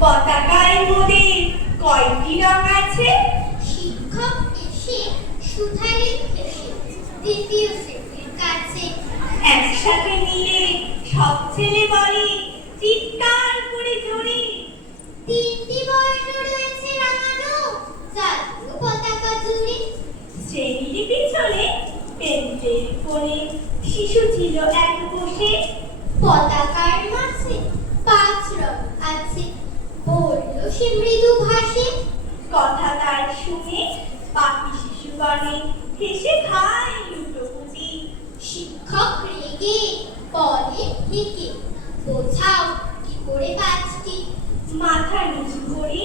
পতাকায় মোদের কয়টি রং আছে? শিক্ষক এসে শুধালেন হেসে দ্বিতীয় শ্রেণীর কাছে। একসাথে মিলে সব ছেলে বলে চিৎকার করে জোরে, তিনটি বর্ণ রয়েছে রাঙানো জাতীয় পতাকা জুড়ে। শ্রেণীর পিছনে বেঞ্চের কোণে শিশু ছিল এক বসে। পতাকার মাঝে 5 রং আছে বলল সে মৃদু ভাষে। কথা তার শুনে বাকি শিশুগণে হেসে খায় লুটোপুটি। শিক্ষক রেগে বলে হেঁকে বোঝাও কি করে 5টি। মাথা নিচু করে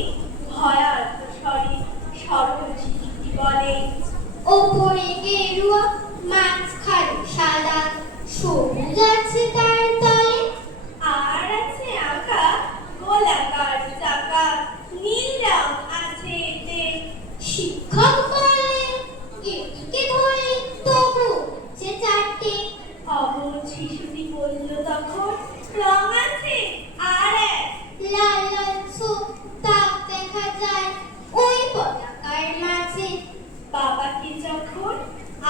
ভয়ার্ত স্বরে সরল শিশুটি বলে, ওপরে গেরুয়া মাঝখানে সাদা সবুজ আছে তার তলে। আর আছে আঁকা গোলাকার চাকা, নীল রং আছে এতে। শিক্ষক বলে এটিকে ধরে তবু যে 4টে। অবুঝ শিশুটি বলল তখন, রং আছে আর এক। লাল লাল চোখ দাগ দেখা যায় ওই পতাকার মাঝে। বাবাকে যখন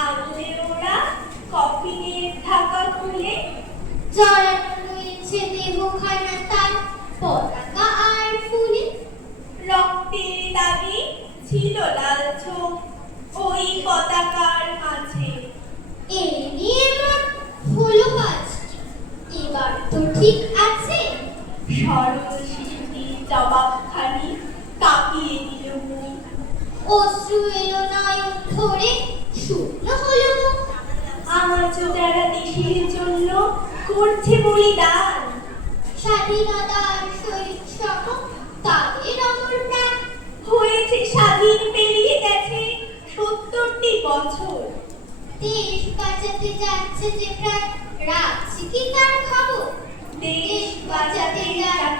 আনলে ওরা কফিনের ঢাকা খুলে, জড়ানো রয়েছে দেহখানা তার পতাকা আর ফুলে। রক্তের দাবি ছিল লাল ছোপ ওই পতাকার মাঝে। এই নিয়ে মোট হলো 5টি, এবার তো ঠিক আছে। সরল শিশুটির জবাবখানি কাঁপিয়ে দিল মুখ। অশ্রু এলো নয়ন ধরে শুকনো হলো মুখ। আজও যারা দেশের জন্য করছে বলিদান, স্বাধীনতার শহীদ সহ তাদের অমর প্রাণ। হয়েছে স্বাধীন পেরিয়ে গেছে 70টি বছর। দেশ বাঁচাতে যাচ্ছে যে প্রাণ রাখছে কি তার খবর। দেশ বাঁচাতে যাচ্ছে